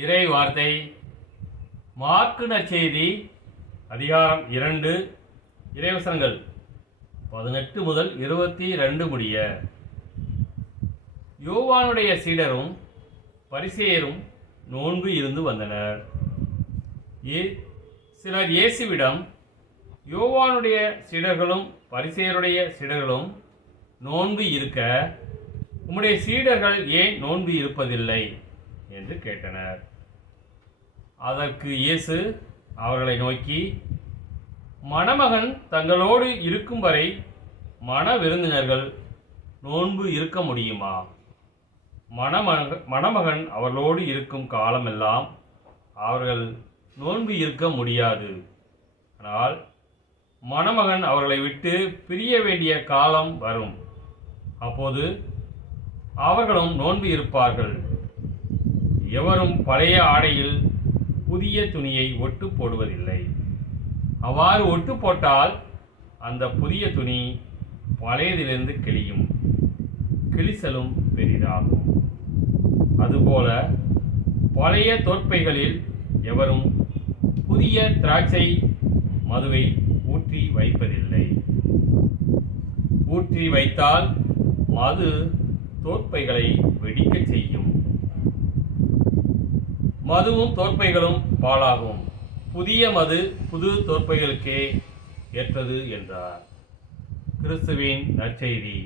இறை வார்த்தை மாற்கு நற்செய்தி அதிகாரம் 2 இறைவசனங்கள் 18 முதல் 22 முடிய. யோவானுடைய சீடரும் பரிசேயரும் நோன்பு இருந்து வந்தனர். சிலர் இயேசுவிடம், யோவானுடைய சீடர்களும் பரிசேயருடைய சீடர்களும் நோன்பு இருக்க உம்முடைய சீடர்கள் ஏன் நோன்பு இருப்பதில்லை என்று கேட்டனர். அதற்கு இயேசு அவர்களை நோக்கி, மணமகன் தங்களோடு இருக்கும் வரை மண விருந்தினர்கள் நோன்பு இருக்க முடியுமா? மணமகன் அவர்களோடு இருக்கும் காலமெல்லாம் அவர்கள் நோன்பு இருக்க முடியாது. ஆனால் மணமகன் அவர்களை விட்டு பிரிய வேண்டிய காலம் வரும். அப்போது அவர்களும் நோன்பு இருப்பார்கள். எவரும் பழைய ஆடையில் புதிய துணியை ஒட்டு போடுவதில்லை. அவ்வாறு ஒட்டு போட்டால் அந்த புதிய துணி பழையதிலிருந்து கிழியும், கிழிசலும் பெரிதாகும். அதுபோல பழைய தோற்பைகளில் எவரும் புதிய திராட்சை மதுவை ஊற்றி வைப்பதில்லை. ஊற்றி வைத்தால் மது தோற்பைகளை வெடிக்கச் செய்யும். மதுவும் தோற்பைகளும் பாழாகும். புதிய மது புது தோற்பைகளுக்கே ஏற்றது என்றார். கிறிஸ்துவின் நற்செய்தி.